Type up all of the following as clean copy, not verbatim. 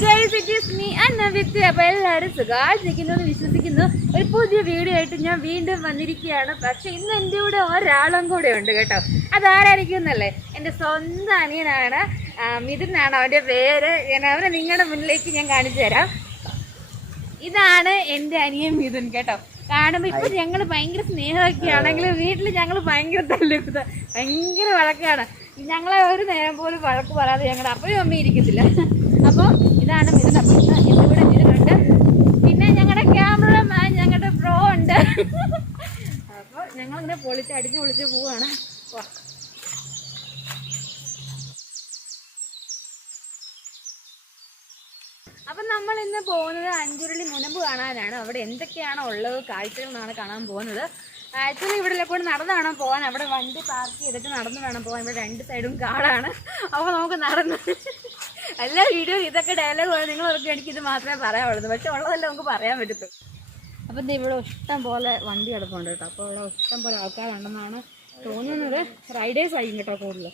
guys, it is me Annavithu. അപ്പോൾ എല്ലാവരും സുഖമായിട്ടിരിക്കുന്നു എന്ന് വിശ്വസിക്കുന്നു. ഒരു പുതിയ വീഡിയോ ആയിട്ട് ഞാൻ വീണ്ടും വന്നിരിക്കുകയാണ്. പക്ഷെ ഇന്ന് എൻ്റെ കൂടെ ഒരാളും കൂടെ ഉണ്ട് കേട്ടോ. അതാരായിരിക്കും എന്നല്ലേ, എൻ്റെ സ്വന്തം അനിയനാണ്, മിഥുനാണ് അവൻ്റെ പേര്. അവനെ നിങ്ങളുടെ മുന്നിലേക്ക് ഞാൻ കാണിച്ചു തരാം. ഇതാണ് എൻ്റെ അനിയൻ മിഥുൻ കേട്ടോ. കാണുമ്പോൾ ഇപ്പം ഞങ്ങൾ ഭയങ്കര സ്നേഹമൊക്കെ ആണെങ്കിലും വീട്ടിൽ ഞങ്ങൾ ഭയങ്കര തല്ലുന്നത്, ഭയങ്കര വഴക്കാണ്. ഞങ്ങളെ ഒരു നേരം പോലും വഴക്ക് പറയാതെ ഞങ്ങളുടെ അപ്പനും അമ്മയും ഇരിക്കത്തില്ല. അപ്പോൾ ഇതാണ് മിഥുൻ. അപ്പോൾ ഇന്ന് എൻ്റെ കൂടെ മിഥുനുണ്ട്, പിന്നെ ഞങ്ങളുടെ ക്യാമറമാൻ, ഞങ്ങളുടെ പ്രോ ഉണ്ട്. അപ്പോൾ ഞങ്ങളിങ്ങനെ അടിച്ച് പൊളിച്ച് പോവാണ്. അപ്പം നമ്മൾ ഇന്ന് പോകുന്നത് അഞ്ചുരുളി മുനമ്പ് കാണാനാണ്. അവിടെ എന്തൊക്കെയാണോ ഉള്ളത് കാഴ്ചകളാണ് കാണാൻ പോകുന്നത്. ആക്ച്വലി ഇവിടെ കൂടെ നടന്നു വേണം പോകാൻ. അവിടെ വണ്ടി പാർക്ക് ചെയ്തിട്ട് നടന്നു വേണം പോകാൻ. ഇവിടെ രണ്ട് സൈഡും കാടാണ്. അപ്പോൾ നമുക്ക് നടന്ന് എല്ലാ വീഡിയോ ഇതൊക്കെ ഡയലോഗ് നിങ്ങൾ ഓർക്കും എനിക്കിത് മാത്രമേ പറയാനുള്ളൂ, പക്ഷെ ഉള്ളതല്ല നമുക്ക് പറയാൻ പറ്റത്തുള്ളൂ. അപ്പം ഇത് ഇവിടെ ഇഷ്ടം പോലെ വണ്ടി കിടപ്പുണ്ട് കേട്ടോ. അപ്പോൾ ഇവിടെ ഇഷ്ടം പോലെ ആൾക്കാരുണ്ടെന്നാണ് തോന്നുന്നത്. റൈഡേഴ്സ് ആയിരിക്കും കേട്ടോ കൂടുതൽ.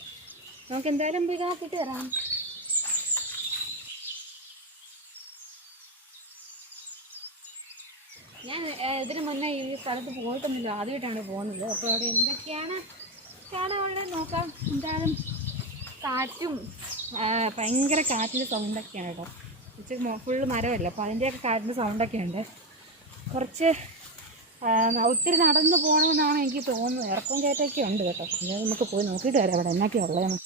നമുക്ക് എന്തായാലും പോയി നോക്കിയിട്ട് വരാം. ഞാൻ ഇതിന് മുന്നേ ഈ സ്ഥലത്ത് പോയിട്ടൊന്നുമില്ല, ആദ്യമായിട്ടാണ് പോകുന്നത്. അപ്പോൾ അവിടെ എന്തൊക്കെയാണ് കാണാനുള്ളത് നോക്കാം. എന്തായാലും കാറ്റും ഭയങ്കര കാറ്റിൻ്റെ സൗണ്ടൊക്കെയാണ് കേട്ടോ. ഫുള്ള് മരമല്ല, അപ്പോൾ അതിൻ്റെയൊക്കെ കാറ്റിൻ്റെ സൗണ്ടൊക്കെ ഉണ്ട്. കുറച്ച് ഒത്തിരി നടന്ന് പോകണമെന്നാണ് എനിക്ക് തോന്നുന്നത്. ഇറക്കം കയറ്റമൊക്കെ ഉണ്ട് കേട്ടോ. അല്ലാതെ നമുക്ക് പോയി നോക്കിയിട്ട് വരാം അവിടെ എന്നൊക്കെയാണ് ഉള്ളതെന്ന്.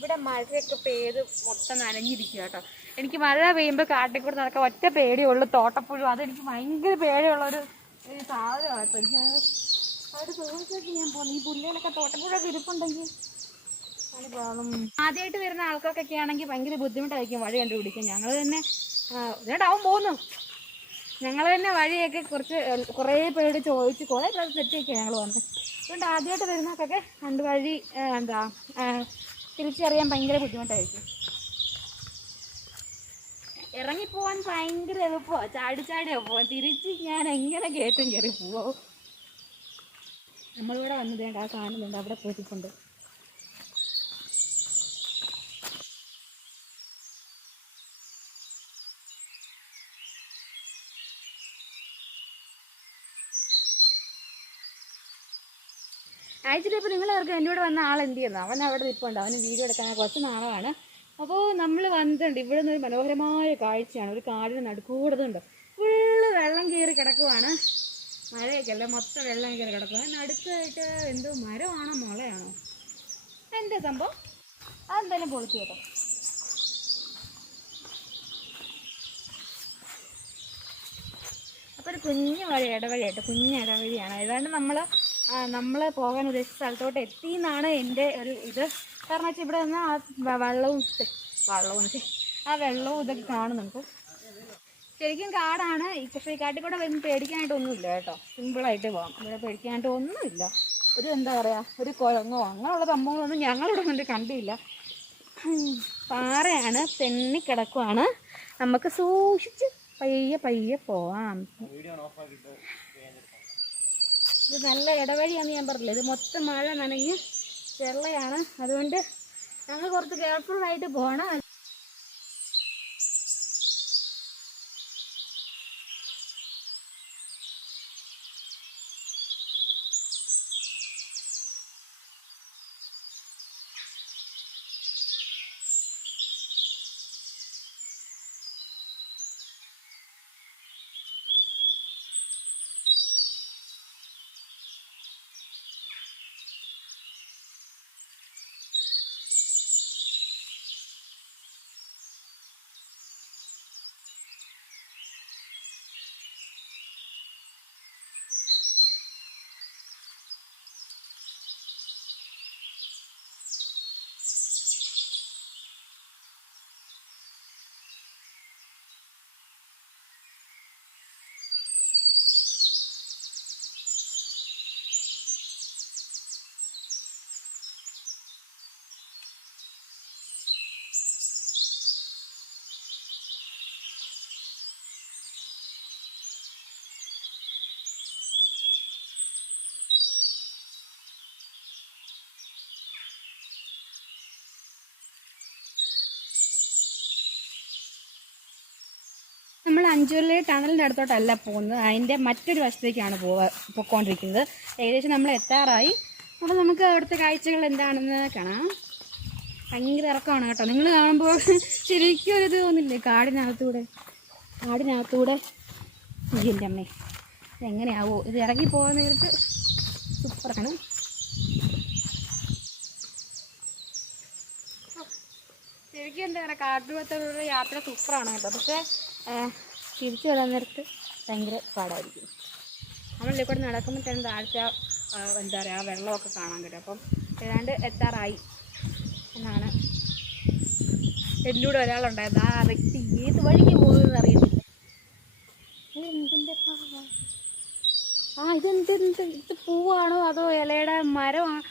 ഇവിടെ മഴയൊക്കെ പെയ്ത് മൊത്തം നനഞ്ഞിരിക്കുക കേട്ടോ. എനിക്ക് മഴ പെയ്യുമ്പോൾ കാട്ടിൽ കൂടെ നടക്കാൻ ഒറ്റ പേടിയുള്ളൂ, തോട്ടപ്പുഴു. അതെനിക്ക് ഭയങ്കര പേടിയുള്ളൊരു സാധനമാണ് കേട്ടോ. എനിക്ക് അവിടെ ചോദിച്ചൊക്കെ ഞാൻ പോകുന്നു. ഈ പുല്ലുകളൊക്കെ തോട്ടപ്പുഴൊക്കെ ഇരിപ്പുണ്ടെങ്കിൽ ആദ്യമായിട്ട് വരുന്ന ആൾക്കാർക്കൊക്കെ ആണെങ്കിൽ ഭയങ്കര ബുദ്ധിമുട്ടായിരിക്കും വഴി കണ്ടുപിടിക്കും. ഞങ്ങൾ തന്നെ ഇതാവും പോകുന്നു. ഞങ്ങൾ തന്നെ വഴിയൊക്കെ കുറേ പേര് ചോദിച്ച് കുറേ പ്രാവശ്യം തെറ്റിയൊക്കെയാണ് ഞങ്ങൾ വന്നത്. അതുകൊണ്ട് ആദ്യമായിട്ട് വരുന്നവർക്കൊക്കെ രണ്ട് വഴി തിരിച്ചറിയാൻ ഭയങ്കര ബുദ്ധിമുട്ടായിരിക്കും. ഇറങ്ങിപ്പോവാൻ ഭയങ്കര എളുപ്പമാണ്, ചാടിച്ചാടിയാണ് പോവാൻ. തിരിച്ച് ഞാൻ എങ്ങനെ കയറ്റം കയറി പോവോ. നമ്മളിവിടെ വന്നത് ആ കാണുന്നുണ്ട്, അവിടെ പോയിട്ടുണ്ട്. ആക്ച്വലി ഇപ്പോൾ നിങ്ങളവർക്ക് എൻ്റെ കൂടെ വന്ന ആൾ എന്ത് ചെയ്യുന്നു, അവൻ അവിടെ നിൽപ്പുണ്ട്. അവന് വീഡിയോ എടുക്കാൻ കുറച്ച് നാളാണ്. അപ്പോൾ നമ്മൾ വന്നിട്ടുണ്ട്. ഇവിടെ നിന്ന് ഒരു മനോഹരമായ കാഴ്ചയാണ്. ഒരു കാടിന് നടുക്കൂടതുണ്ട്, ഫുള്ള് വെള്ളം കയറി കിടക്കുവാണ്. മഴയൊക്കെ അല്ല, മൊത്തം വെള്ളം കയറി കിടക്കുക. നടുക്കായിട്ട് എന്തോ മരമാണോ മുളയാണോ എന്താ സംഭവം, അതെന്തായാലും പൊളിച്ചു കേട്ടോ. അപ്പോൾ ഒരു കുഞ്ഞു വഴി, ഇടവഴിയായിട്ട് കുഞ്ഞു ഇടവഴിയാണ്. ഏതാണ്ട് നമ്മൾ പോകാൻ ഉദ്ദേശിച്ച സ്ഥലത്തോട്ട് എത്തി എന്നാണ് എൻ്റെ ഒരു ഇത്. കാരണം വെച്ചാൽ ഇവിടെ നിന്ന് ആ വെള്ളവും ഇതൊക്കെ കാണുന്നുണ്ട്. ശരിക്കും കാടാണ്. പക്ഷേ ഈ കാട്ടിൽ കൂടെ വരുമ്പോൾ പേടിക്കാനായിട്ടൊന്നുമില്ല കേട്ടോ. സിമ്പിളായിട്ട് പോകാം. ഇവിടെ പേടിക്കാനായിട്ട് ഒന്നുമില്ല. ഒരു എന്താ പറയുക, ഒരു കുരങ്ങോ അങ്ങനെയുള്ള സംഭവങ്ങളൊന്നും ഞങ്ങളിവിടെ കൊണ്ട് കണ്ടില്ല. പാറയാണ്, തെന്നിക്കിടക്കുവാണ്. നമുക്ക് സൂക്ഷിച്ച് പയ്യെ പോവാം. ഇത് നല്ല ഇടവഴിയാണെന്ന് ഞാൻ പറഞ്ഞില്ല. ഇത് മൊത്തം മഴ നനഞ്ഞ് വെള്ളയാണ്. അതുകൊണ്ട് ഞങ്ങൾ കുറച്ച് കെയർഫുള്ളായിട്ട് പോകണം. നമ്മൾ അഞ്ചുവള്ളി ടണലിൻ്റെ അടുത്തോട്ടല്ല പോകുന്നത്, അതിൻ്റെ മറ്റൊരു വശത്തേക്കാണ് പോയിക്കൊണ്ടിരിക്കുന്നത്. ഏകദേശം നമ്മൾ എത്താറായി. അപ്പോൾ നമുക്ക് അവിടുത്തെ കാഴ്ചകൾ എന്താണെന്ന് കാണാം. ഭയങ്കര ഇറക്കമാണ് കേട്ടോ. നിങ്ങൾ കാണുമ്പോൾ ശരിക്കും ഒരു ഇത് തോന്നില്ലേ, കാടിനകത്തൂടെ എൻ്റെ അമ്മേ ഇതെങ്ങനെയാവോ ഇത് ഇറങ്ങി പോകാൻ നേരത്ത് സൂപ്പറാണ്. ശരിക്കും എന്താ പറയുക, കാട്ടുപോലത്തെ യാത്ര സൂപ്പറാണ് കേട്ടോ. പക്ഷേ തിരിച്ചു വരാൻ നേരത്ത് ഭയങ്കര പാടായിരിക്കും. നമ്മളിവിടെ കൂടെ നടക്കുമ്പോൾ തന്നെ താഴ്ച എന്താ പറയുക വെള്ളമൊക്കെ കാണാൻ കഴിയും. അപ്പം ഏതാണ്ട് എത്താറായി എന്നാണ്. എന്നൂടെ ഒരാളുണ്ടായത്. ആ വ്യക്തി ഏത് വഴിക്ക് പോകുന്നതെന്ന് അറിയത്തില്ല. എന്തിൻ്റെ ഇത് പൂവാണോ അതോ ഇലയുടെ മരമാണോ?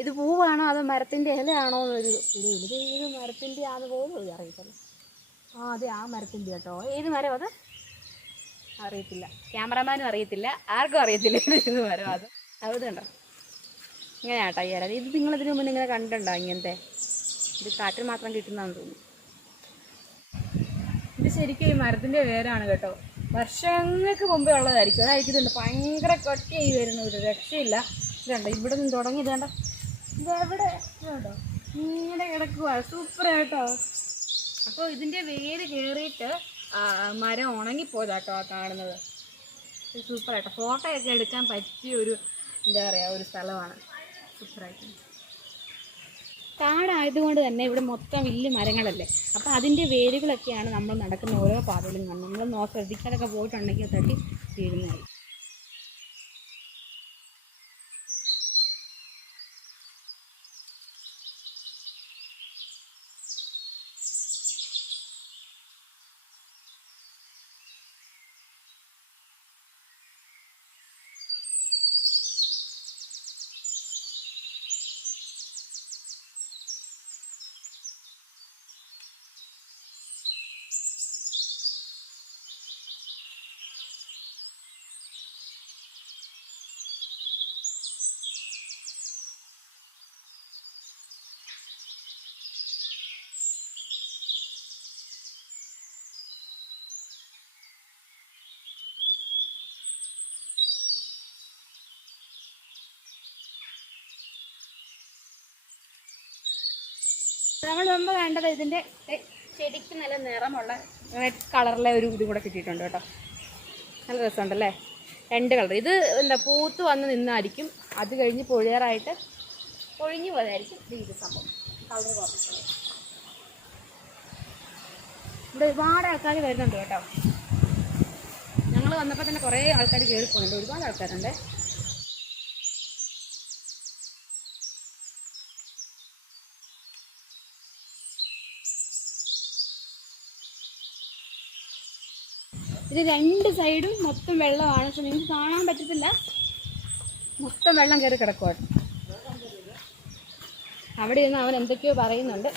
ഇത് പൂവാണോ അതോ മരത്തിൻ്റെ ഇലയാണോ എന്നൊരു ഇത് ഏത് മരത്തിൻ്റെ ആണെന്ന് പോകുന്നത് അറിയത്തില്ല. അതെ ആ മരത്തിൻ്റെ കേട്ടോ. ഏത് മരം അത് അറിയത്തില്ല, ക്യാമറമാനും അറിയത്തില്ല, ആർക്കും അറിയത്തില്ല ഏത് മരം അത്. കണ്ടോ ഇങ്ങനെയാട്ടോ ഈ ഇല. ഇത് നിങ്ങളിതിനു മുമ്പ് ഇങ്ങനെ കണ്ടിട്ടുണ്ടോ ഇങ്ങനത്തെ? ഇത് കാട്ടിൽ മാത്രം കിട്ടുന്നതാണെന്ന് തോന്നുന്നു. ഇത് ശരിക്കും ഈ മരത്തിൻ്റെ വേരാണ് കേട്ടോ. വർഷങ്ങൾക്ക് മുമ്പേ ഉള്ളതായിരിക്കും. അതായിരിക്കും ഇതുണ്ട് ഭയങ്കര കട്ടിയായി വരുന്ന ഒരു രക്ഷയില്ല. ഇതുണ്ട് ഇവിടെ നിന്ന് തുടങ്ങി ഇതേണ്ട ഇതെവിടെ ഇതുണ്ടോ ഇങ്ങനെ കിടക്കുക. സൂപ്പർ കേട്ടോ. അപ്പോൾ ഇതിൻ്റെ വേര് കയറിയിട്ട് മരം ഉണങ്ങിപ്പോയതാട്ടോ ആ കാണുന്നത്. സൂപ്പറായിട്ടോ. ഫോട്ടോയൊക്കെ എടുക്കാൻ പറ്റിയ ഒരു എന്താ പറയുക ഒരു സ്ഥലമാണ്. സൂപ്പറായിട്ട്. കാടായതുകൊണ്ട് തന്നെ ഇവിടെ മൊത്തം വലിയ മരങ്ങളല്ലേ. അപ്പോൾ അതിൻ്റെ വേരുകളൊക്കെയാണ് നമ്മൾ നടക്കുന്ന ഓരോ പാതയിലും കാണുന്നത്. നമ്മൾ ശ്രദ്ധിക്കാതൊക്കെ പോയിട്ടുണ്ടെങ്കിൽ തട്ടി വീഴുന്നതായി. നമ്മൾ മുമ്പ് കണ്ടത് ഇതിൻ്റെ ചെടിക്ക് നല്ല നിറമുള്ള റെഡ് കളറിലെ ഒരു ഇത് കൂടെ കിട്ടിയിട്ടുണ്ട് കേട്ടോ. നല്ല രസമുണ്ടല്ലേ, 2 കളർ. ഇത് എന്താ പൂത്ത് വന്ന് നിന്നായിരിക്കും, അത് കഴിഞ്ഞ് പൊഴിയാറായിട്ട് പൊഴിഞ്ഞു പോയതായിരിക്കും ഇത് സംഭവം. കളർ കുറഞ്ഞിട്ടുള്ളത്. ഇവിടെ ഒരുപാട് ആൾക്കാർ വരുന്നുണ്ട് കേട്ടോ. ഞങ്ങൾ വന്നപ്പോൾ തന്നെ കുറേ ആൾക്കാർ കയറി പോകുന്നുണ്ട്. ഒരുപാട് ആൾക്കാരുണ്ട്. ഇത് 2 സൈഡും മൊത്തം വെള്ളമാണ്. പക്ഷെ നിങ്ങൾക്ക് കാണാൻ പറ്റത്തില്ല, മൊത്തം വെള്ളം കയറി കിടക്കുവാണ്. അവിടെ ഇരുന്ന് അവൻ എന്തൊക്കെയോ പറയുന്നുണ്ട്.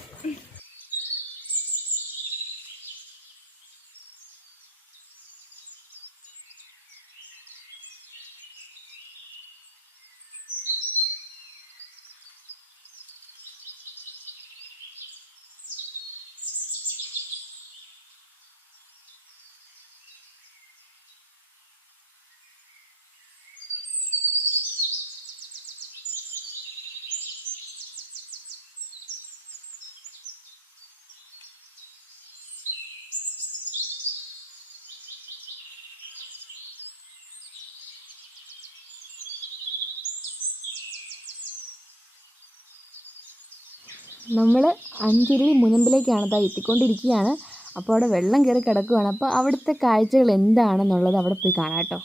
നമ്മൾ അഞ്ചിരി മുനമ്പിലേക്കാണ് ഇതാ എത്തിക്കൊണ്ടിരിക്കുകയാണ്. അപ്പോൾ അവിടെ വെള്ളം കയറി കിടക്കുകയാണ്. അപ്പോൾ അവിടുത്തെ കാഴ്ചകൾ എന്താണെന്നുള്ളത് അവിടെ പോയി കാണാം കേട്ടോ.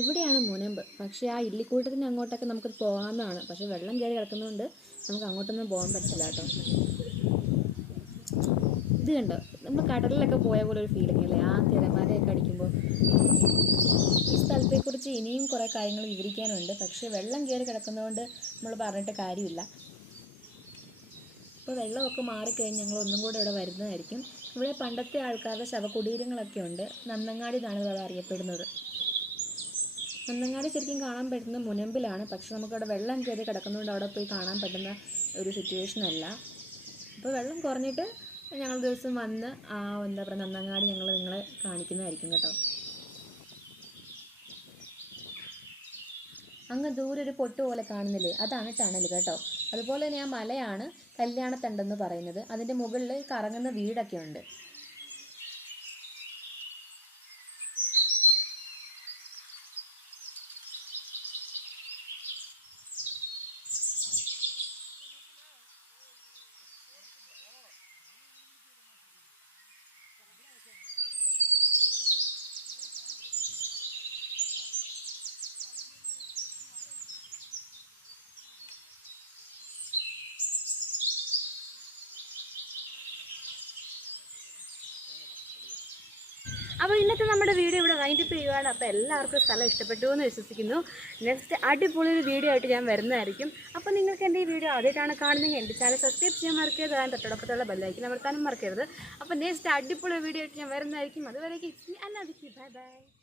ഇവിടെയാണ് മുനമ്പ്. പക്ഷേ ആ ഇല്ലിക്കൂട്ടത്തിന് അങ്ങോട്ടൊക്കെ നമുക്ക് പോകാവുന്നതാണ്. പക്ഷേ വെള്ളം കയറി കിടക്കുന്നതുകൊണ്ട് നമുക്ക് അങ്ങോട്ടൊന്നും പോകാൻ പറ്റില്ല കേട്ടോ. ഇത് കണ്ടോ, നമ്മൾ കടലിലൊക്കെ പോയ പോലെ ഒരു ഫീലിംഗ് അല്ലേ ആ തിരമാലയൊക്കെ അടിക്കുമ്പോൾ. ഈ സ്ഥലത്തെക്കുറിച്ച് ഇനിയും കുറേ കാര്യങ്ങൾ വിവരിക്കാനുണ്ട്. പക്ഷേ വെള്ളം കയറി കിടക്കുന്നതുകൊണ്ട് നമ്മൾ പറഞ്ഞിട്ട് കാര്യമില്ല. ഇപ്പോൾ വെള്ളമൊക്കെ മാറിക്കഴിഞ്ഞ് ഞങ്ങൾ ഒന്നും കൂടെ ഇവിടെ വരുന്നതായിരിക്കും. ഇവിടെ പണ്ടത്തെ ആൾക്കാരുടെ ശവകുടീരങ്ങളൊക്കെ ഉണ്ട്. നന്നങ്ങാടി എന്നാണ് അത് അറിയപ്പെടുന്നത്. നന്നങ്ങാടി ശരിക്കും കാണാൻ പറ്റുന്നത് മുനമ്പിലാണ്. പക്ഷെ നമുക്കവിടെ വെള്ളം കയറി കിടക്കുന്നതുകൊണ്ട് അവിടെ പോയി കാണാൻ പറ്റുന്ന ഒരു സിറ്റുവേഷൻ അല്ല. അപ്പോൾ വെള്ളം കുറഞ്ഞിട്ട് ഞങ്ങൾ ദിവസം വന്ന് എന്താ പറയുക നന്നങ്ങാടി ഞങ്ങൾ നിങ്ങളെ കാണിക്കുന്നതായിരിക്കും കേട്ടോ. അങ്ങ് ദൂരെ ഒരു പൊട്ട് പോലെ കാണുന്നില്ലേ, അതാണ് ടണൽ കേട്ടോ. അതുപോലെ തന്നെ ആ മലയാണ് കല്യാണത്തണ്ടെന്ന് പറയുന്നത്. അതിൻ്റെ മുകളിൽ കറങ്ങുന്ന വീടൊക്കെ ഉണ്ട്. അപ്പോൾ ഇന്നത്തെ നമ്മുടെ വീഡിയോ ഇവിടെ വൈൻഡപ്പ് ചെയ്യുകയാണ്. അപ്പോൾ എല്ലാവർക്കും സ്ഥലം ഇഷ്ടപ്പെട്ടു എന്ന് വിശ്വസിക്കുന്നു. നെക്സ്റ്റ് അടിപൊളി ഒരു വീഡിയോ ആയിട്ട് ഞാൻ വരുന്നതായിരിക്കും. അപ്പോൾ നിങ്ങൾക്ക് എൻ്റെ ഈ വീഡിയോ ആദ്യമായിട്ടാണ് കാണുന്നതെങ്കിൽ എൻ്റെ ചാനൽ സബ്സ്ക്രൈബ് ചെയ്യാൻ മറക്കരുത്. അതിന് തൊട്ടടുത്തുള്ള ബെല്ലൈക്കൻ അമർത്താനും മറക്കരുത്. അപ്പോൾ നെക്സ്റ്റ് അടിപൊളി വീഡിയോ ആയിട്ട് ഞാൻ വരുന്നതായിരിക്കും. അതുവരേക്കും ബൈ ബൈ.